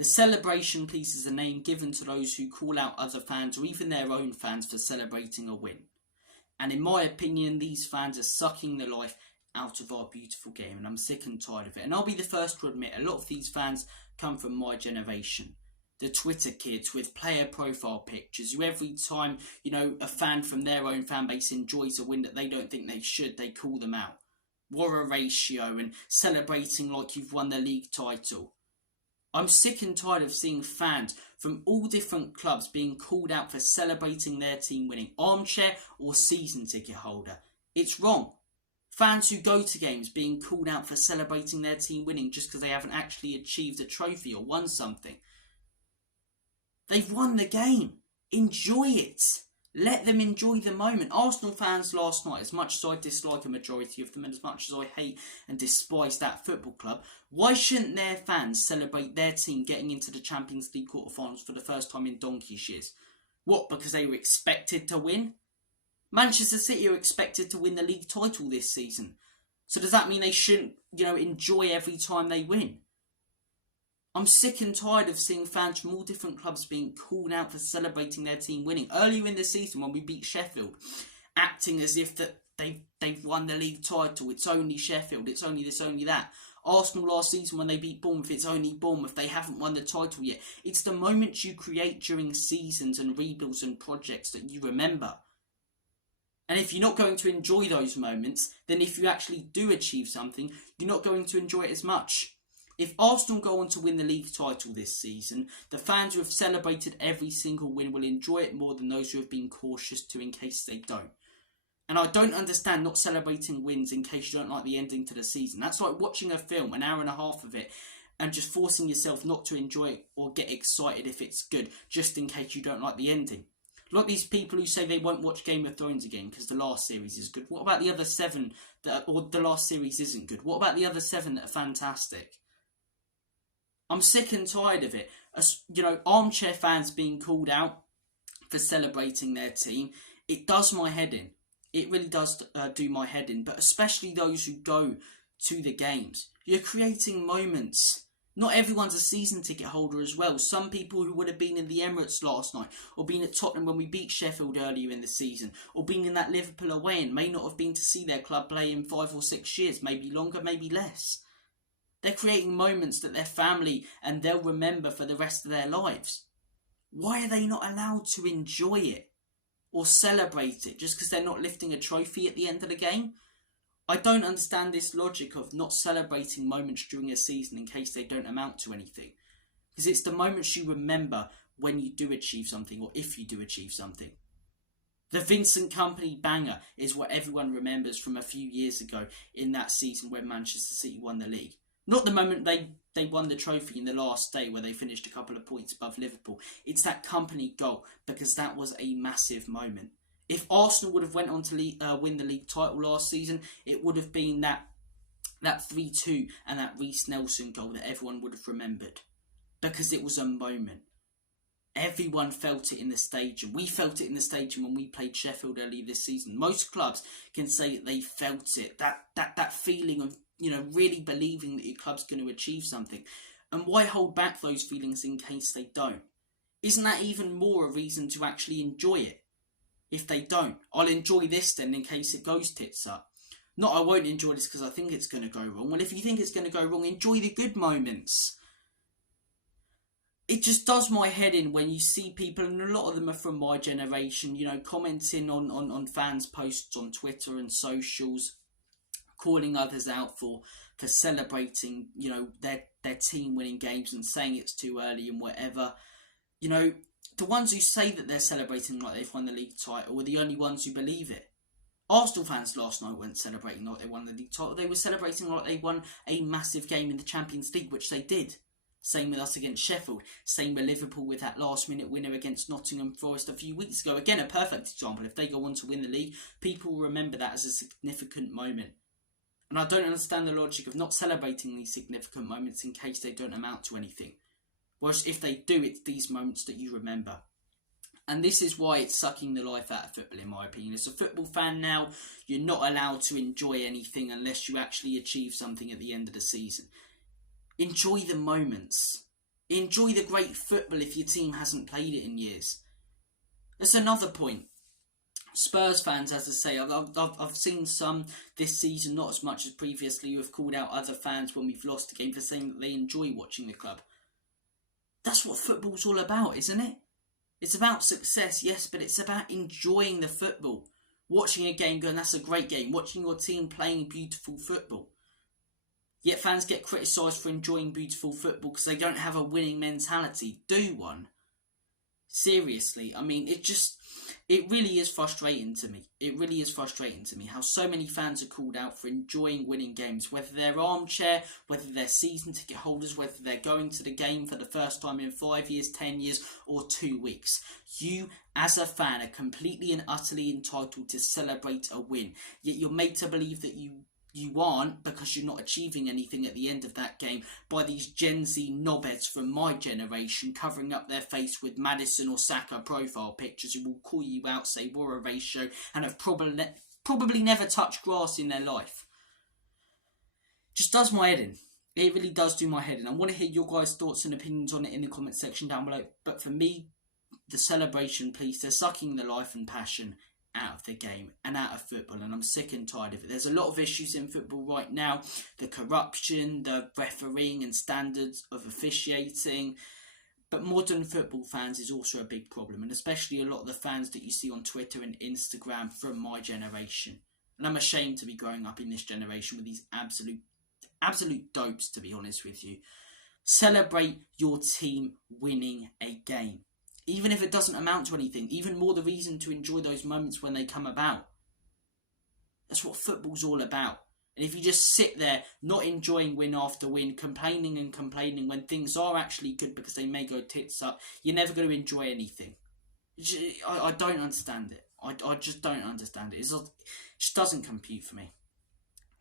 The celebration piece is a name given to those who call out other fans or even their own fans for celebrating a win. And in my opinion, these fans are sucking the life out of our beautiful game, and I'm sick and tired of it. And I'll be the first to admit, a lot of these fans come from my generation. The Twitter kids with player profile pictures, who every time, a fan from their own fan base enjoys a win that they don't think they should, they call them out. What a ratio, and celebrating like you've won the league title. I'm sick and tired of seeing fans from all different clubs being called out for celebrating their team winning, armchair or season ticket holder. It's wrong. Fans who go to games being called out for celebrating their team winning just because they haven't actually achieved a trophy or won something. They've won the game. Enjoy it. Let them enjoy the moment. Arsenal fans last night, as much as I dislike a majority of them and as much as I hate and despise that football club, why shouldn't their fans celebrate their team getting into the Champions League quarterfinals for the first time in donkey's years? What, because they were expected to win? Manchester City are expected to win the league title this season. So does that mean they shouldn't, enjoy every time they win? I'm sick and tired of seeing fans from all different clubs being called out for celebrating their team winning. Earlier in the season when we beat Sheffield, acting as if that they've won the league title. It's only Sheffield, it's only this, only that. Arsenal last season when they beat Bournemouth, it's only Bournemouth, they haven't won the title yet. It's the moments you create during seasons and rebuilds and projects that you remember. And if you're not going to enjoy those moments, then if you actually do achieve something, you're not going to enjoy it as much. If Arsenal go on to win the league title this season, the fans who have celebrated every single win will enjoy it more than those who have been cautious to in case they don't. And I don't understand not celebrating wins in case you don't like the ending to the season. That's like watching a film, an hour and a half of it, and just forcing yourself not to enjoy it or get excited if it's good, just in case you don't like the ending. Like these people who say they won't watch Game of Thrones again because the last series is good. What about the other 7 or the last series isn't good? What about the other 7 that are fantastic? I'm sick and tired of it. Armchair fans being called out for celebrating their team. It does my head in. It really does do my head in. But especially those who go to the games. You're creating moments. Not everyone's a season ticket holder as well. Some people who would have been in the Emirates last night, or been at Tottenham when we beat Sheffield earlier in the season, or been in that Liverpool away and may not have been to see their club play in 5 or 6 years, maybe longer, maybe less. They're creating moments that their family and they'll remember for the rest of their lives. Why are they not allowed to enjoy it or celebrate it just because they're not lifting a trophy at the end of the game? I don't understand this logic of not celebrating moments during a season in case they don't amount to anything. Because it's the moments you remember when you do achieve something or if you do achieve something. The Vincent Kompany banger is what everyone remembers from a few years ago in that season when Manchester City won the league. Not the moment they won the trophy in the last day where they finished a couple of points above Liverpool. It's that Kompany goal because that was a massive moment. If Arsenal would have went on to win the league title last season, it would have been that 3-2 and that Reece Nelson goal that everyone would have remembered. Because it was a moment. Everyone felt it in the stadium. We felt it in the stadium when we played Sheffield earlier this season. Most clubs can say that they felt it. That feeling of, really believing that your club's going to achieve something. And why hold back those feelings in case they don't? Isn't that even more a reason to actually enjoy it? If they don't, I'll enjoy this then in case it goes tits up. Not I won't enjoy this because I think it's going to go wrong. Well, if you think it's going to go wrong, enjoy the good moments. It just does my head in when you see people, and a lot of them are from my generation, commenting on fans' posts on Twitter and socials, calling others out for celebrating, their team winning games and saying it's too early and whatever. The ones who say that they're celebrating like they've won the league title are the only ones who believe it. Arsenal fans last night weren't celebrating like they won the league title. They were celebrating like they won a massive game in the Champions League, which they did. Same with us against Sheffield. Same with Liverpool with that last-minute winner against Nottingham Forest a few weeks ago. Again, a perfect example. If they go on to win the league, people will remember that as a significant moment. And I don't understand the logic of not celebrating these significant moments in case they don't amount to anything. Whereas if they do, it's these moments that you remember. And this is why it's sucking the life out of football, in my opinion. As a football fan now, you're not allowed to enjoy anything unless you actually achieve something at the end of the season. Enjoy the moments. Enjoy the great football if your team hasn't played it in years. That's another point. Spurs fans, as I say, I've seen some this season, not as much as previously, who have called out other fans when we've lost a game for saying that they enjoy watching the club. That's what football's all about, isn't it? It's about success, yes, but it's about enjoying the football. Watching a game going, that's a great game. Watching your team playing beautiful football. Yet fans get criticised for enjoying beautiful football because they don't have a winning mentality. Do one. Seriously, I mean, it really is frustrating to me. It really is frustrating to me how so many fans are called out for enjoying winning games, whether they're armchair, whether they're season ticket holders, whether they're going to the game for the first time in 5 years, 10 years, or 2 weeks. You, as a fan, are completely and utterly entitled to celebrate a win. Yet you're made to believe that you aren't, because you're not achieving anything at the end of that game, by these Gen Z knobheads from my generation covering up their face with Maddison or Saka profile pictures, who will call you out, say war a ratio, and have probably never touched grass in their life. Just does my head in. It really does do my head in. I want to hear your guys' thoughts and opinions on it in the comment section down below. But for me, the celebration, please, they're sucking the life and passion out of the game and out of football, and I'm sick and tired of it. There's a lot of issues in football right now. The corruption, the refereeing and standards of officiating. But modern football fans is also a big problem, and especially a lot of the fans that you see on Twitter and Instagram from my generation. And I'm ashamed to be growing up in this generation with these absolute dopes, to be honest with you. Celebrate your team winning a game. Even if it doesn't amount to anything, even more the reason to enjoy those moments when they come about. That's what football's all about. And if you just sit there, not enjoying win after win, complaining and complaining when things are actually good because they may go tits up, you're never going to enjoy anything. I don't understand it. I just don't understand it. It just doesn't compute for me.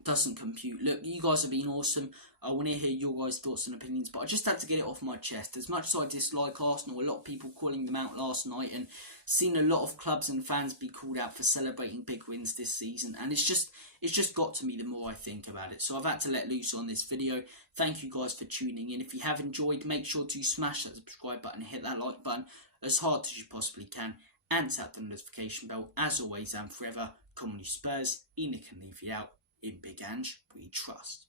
Doesn't compute. Look, you guys have been awesome. I want to hear your guys' thoughts and opinions, but I just had to get it off my chest. As much as I dislike Arsenal, a lot of people calling them out last night, and seen a lot of clubs and fans be called out for celebrating big wins this season, and it's just got to me the more I think about it. So I've had to let loose on this video. Thank you guys for tuning in. If you have enjoyed, make sure to smash that subscribe button and hit that like button as hard as you possibly can, and tap the notification bell. As always and forever, come on you Spurs, Enoch can leave you out. In Big Ange, we trust.